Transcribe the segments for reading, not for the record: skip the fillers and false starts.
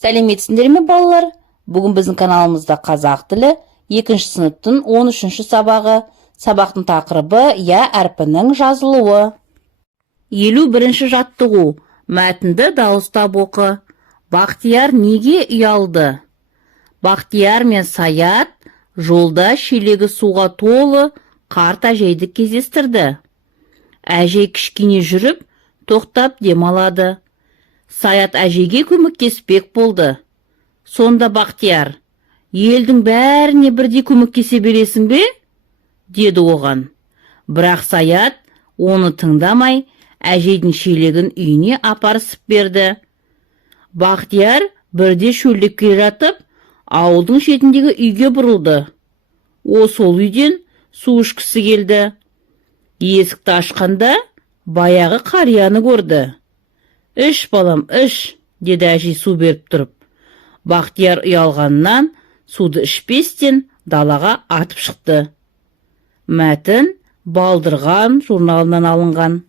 Сәлеметсіңдер ме балалар? Бүгін біздің каналымызда қазақ тілі 2-ші сыныптың 13-ші сабағы. Сабақтың тақырыбы я әрпінің жазылуы. 51-ші жаттығу. Мәтінді дауыстап оқы. Бақтияр неге ұялды? Бақтияр мен Саят жолда шелегі суға толы қарт әжейді кездестірді. Әжей кішкене жүріп, тоқтап демалады. Саят әжейге көмектеспек болды. Сонда Бақтияр, елдің бәріне бірдей көмектесе бересің бе? Деді оған. Бірақ Саят оны тыңдамай, әжейдің шелегін үйіне апарысып берді. Бақтияр бірде шөлдеп келе жатып, ауылдың шетіндегі үйге бұрылды. Сол үйден су ішкісі келді. Есікті ашқанда баяғы қарияны көрді. «Іш, балам, іш», деді әжей су беріп тұрып. Бақтияр ұялғаннан суды ішпестен далаға атып шықты. Мәтін Балдырған журналынан алынған.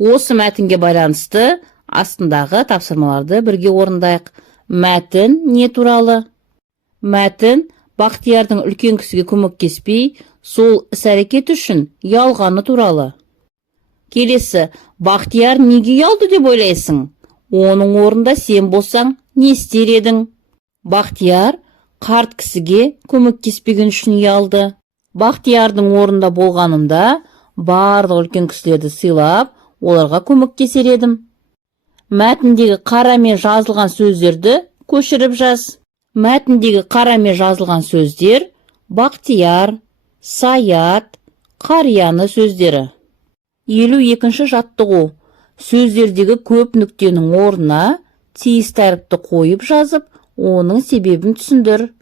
Осы мәтінге байланысты астындағы тапсырмаларды бірге орындайық. Мәтін не туралы? Мәтін Бақтиярдың үлкен кісіге көмектеспей, сол іс-әрекет үшін ұялғаны туралы. Келесі, Бақтияр неге ұялды деп ойлайсың? Оның орнында сен болсаң, не істер едің? Бақтияр қарт кісіге көмектеспеген үшін ұялды. Бақтиярдың орнында болғанымда, барлық үлкен кісілерді сыйлап, оларға көмектесер едім. Мәтіндегі қарамен жазылған сөздерді көшіріп жаз. Мәтіндегі қарамен жазылған сөздер Бақтияр, Саят, қарияны сөздері. 52-ші жаттығу. Сөздердегі көп нүктенің орнына тиісті әріпті қойып жазып, оның себебін түсіндір.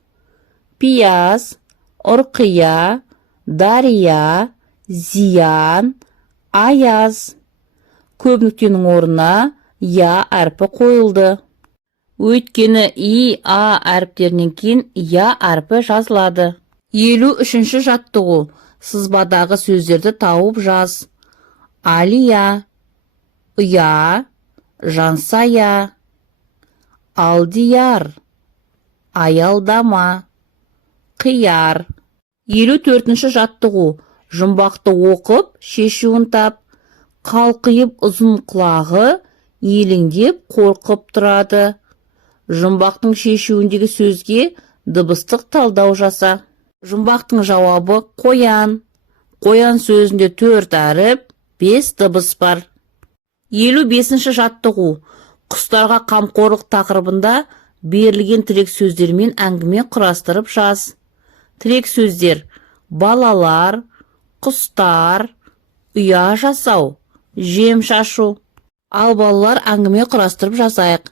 Пияз, Ұрқия, Дария, Зиян, Аяз. Көп нүктенің орнына я әрпі қойылды. Өйткені и, а әріптерінен кейін я әрпі жазылады. 53-ші жаттығу. Сызбадағы сөздерді тауып жаз. Алия, ұя, жансая, алдияр, аялдама, қияр. 54-ші жаттығу. Жұмбақты оқып, шешуін тап. Қалқиып ұзын құлағы, елеңдеп қорқып тұрады. Жұмбақтың шешуіндегі сөзге дыбыстық талдау жаса. Жұмбақтың жауабы қоян. Қоян сөзінде 4 әріп, 5 дыбыс бар. 55-ші жаттығу. Құстарға қамқорлық тақырыбында берілген тірек сөздермен әңгіме құрастырып жаз. Тірек сөздер: балалар, құстар, ұя жасау, жем шашу. Ал балалар әңгіме құрастырып жазайық.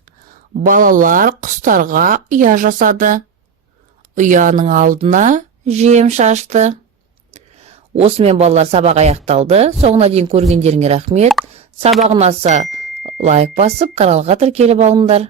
Балалар құстарға ұя жасады. Ұяның алдына жем шашты. Осымен балалар сабақ аяқталды. Соңына дейін көргендеріңе рахмет. Сабақ ұнаса лайк басып, каналға тіркеліп алыңдар.